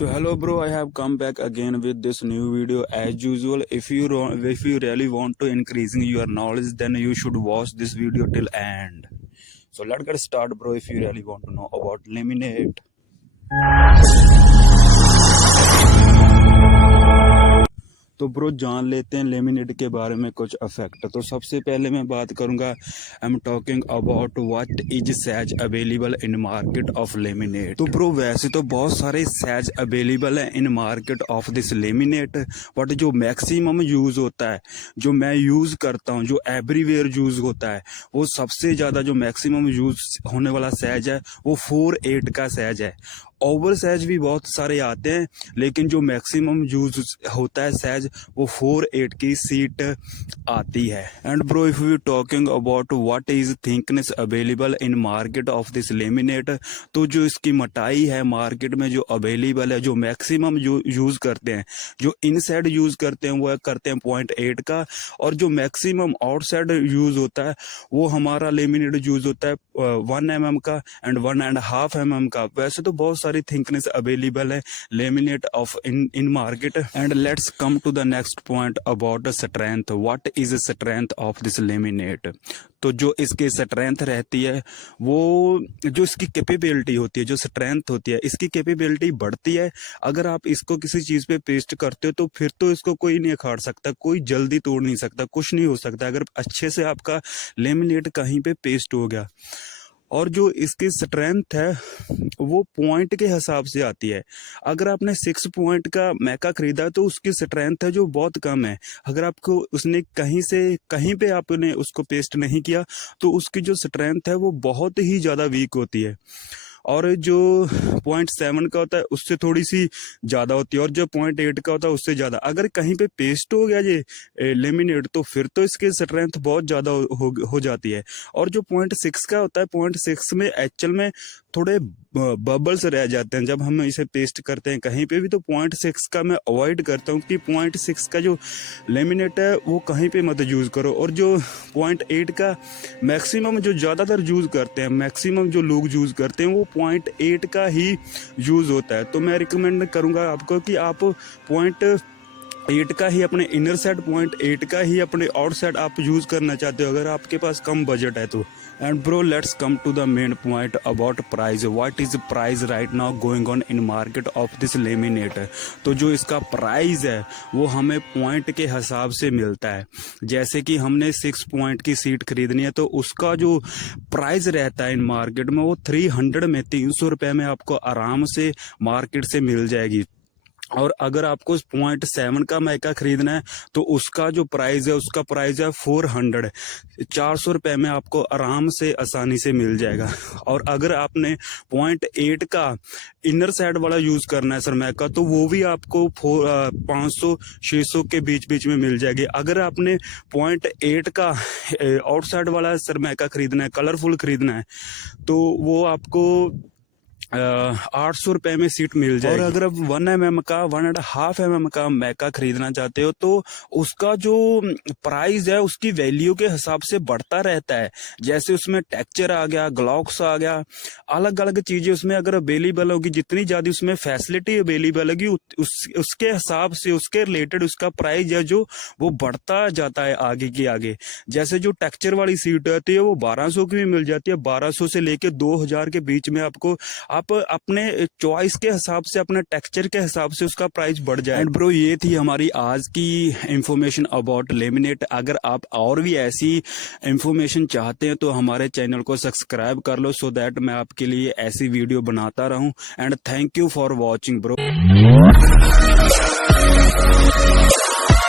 So hello bro, I have come back again with this new video as usual. If you really want to increasing your knowledge, then you should watch this video till end. So let's get started bro. If you really want to know about Lemonade. तो bro जान लेते हैं laminate के बारे में कुछ effect. तो सबसे पहले मैं बात करूंगा, I am talking about what is sizes available in market of laminate. तो ब्रो वैसे तो बहुत सारे सैज अवेलेबल हैं in market of this laminate, but जो मैक्सिमम यूज होता है, जो मैं यूज करता हूं, जो एवरीवेयर यूज होता है, वो सबसे ज्यादा जो मैक्सिमम यूज होने वाला सैज है वो 4/8 का सैज है। ओवर सैज भी बहुत सारे आते हैं, लेकिन जो मैक्सिमम यूज होता है सैज वो 4/8 की सीट आती है। And bro if you talking about what is thickness available in market of this laminate, तो जो इसकी मोटाई है मार्केट में जो अवेलेबल है, जो मैक्सिमम जो यूज करते हैं, जो इनसाइड यूज करते हैं वो करते हैं 0.8 का, और जो मैक्सिमम आउटसाइड यूज होता है वो हमारा लेमिनेट यूज होता है 1 mm का एंड 1.5 mm का। वैसे तो बहुत सारी थिकनेस अवेलेबल है laminate of in market. And let's come to the next point about strength. What is strength of this laminate. तो जो इसकी स्ट्रेंथ रहती है, वो जो इसकी कैपेबिलिटी होती है, जो स्ट्रेंथ होती है, इसकी कैपेबिलिटी बढ़ती है अगर आप इसको किसी चीज पे पेस्ट करते हो, तो फिर तो इसको कोई नहीं अखाड़ सकता, कोई जल्दी तोड़ नहीं सकता, कुछ नहीं हो सकता अगर अच्छे से आपका लेमिनेट कहीं पे पेस्ट हो गया। और जो इसकी स्ट्रेंथ है वो पॉइंट के हिसाब से आती है। अगर आपने 6 पॉइंट का मैका खरीदा तो उसकी स्ट्रेंथ है जो बहुत कम है। अगर आपको उसने कहीं पे आपने उसको पेस्ट नहीं किया तो उसकी जो स्ट्रेंथ है वो बहुत ही ज़्यादा वीक होती है। और जो 0.7 का होता है उससे थोड़ी सी ज़्यादा होती है, और जो 0.8 का होता है उससे ज़्यादा। अगर कहीं पे पेस्ट हो गया ये लेमिनेट तो फिर तो इसकी स्ट्रेंथ बहुत ज़्यादा हो जाती है। और जो 0.6 का होता है, 0.6 में एक्चुअल में थोड़े बबल्स रह जाते हैं जब हम इसे पेस्ट करते हैं कहीं पे भी। तो 0.6 का मैं अवॉइड करता हूँ कि 0.6 का जो लेमिनेट है वो कहीं पे मत यूज़ करो। और जो 0.8 का मैक्सिमम जो ज़्यादातर यूज़ करते हैं, मैक्सिमम जो लोग यूज़ करते हैं वो 0.8 का ही यूज़ होता है। तो मैं रिकमेंड करूँगा आपको कि आप 0.8 का ही अपने इनर साइड, 0.8 का ही अपने आउट साइड आप यूज़ करना चाहते हो अगर आपके पास कम बजट है तो। And bro let's come to the main point about price. What is price right now going on in market of this laminate. तो जो इसका प्राइस है वो हमें पॉइंट के हिसाब से मिलता है। जैसे कि हमने 6 पॉइंट की सीट खरीदनी है तो उसका जो प्राइस रहता है इन मार्केट में वो 300 रुपये में आपको आराम से मार्केट से मिल जाएगी। और अगर आपको 0.7 का मैका खरीदना है तो उसका जो प्राइस है, उसका प्राइस है 400 रुपये में आपको आराम से आसानी से मिल जाएगा। और अगर आपने 0.8 का इनर साइड वाला यूज करना है सर मैका, तो वो भी आपको 500-600 के बीच में मिल जाएगी। अगर आपने 0.8 का आउटसाइड वाला सर मैका खरीदना है, कलरफुल खरीदना है, तो वो आपको 800 रुपये में सीट मिल जाएगी। और अगर आप 1 mm का 1.5 mm का मैका खरीदना चाहते हो तो उसका जो प्राइस है उसकी वैल्यू के हिसाब से बढ़ता रहता है। जैसे उसमें टेक्सचर आ गया, ग्लॉक्स आ गया, अलग अलग चीजें उसमें अगर अवेलेबल होगी, जितनी ज्यादा उसमें फैसिलिटी अवेलेबल होगी उसके हिसाब से, उसके रिलेटेड उसका प्राइस है जो वो बढ़ता जाता है आगे की आगे। जैसे जो टेक्सचर वाली सीट आती है वो 1200 की भी मिल जाती है, 1200 से लेके 2000 के बीच में आपको आप अपने चॉइस के हिसाब से, अपने टेक्सचर के हिसाब से उसका प्राइस बढ़ जाए। एंड ब्रो ये थी हमारी आज की इंफॉर्मेशन अबाउट लेमिनेट। अगर आप और भी ऐसी इंफॉर्मेशन चाहते हैं तो हमारे चैनल को सब्सक्राइब कर लो, सो दैट मैं आपके लिए ऐसी वीडियो बनाता रहूं। And thank you for watching bro.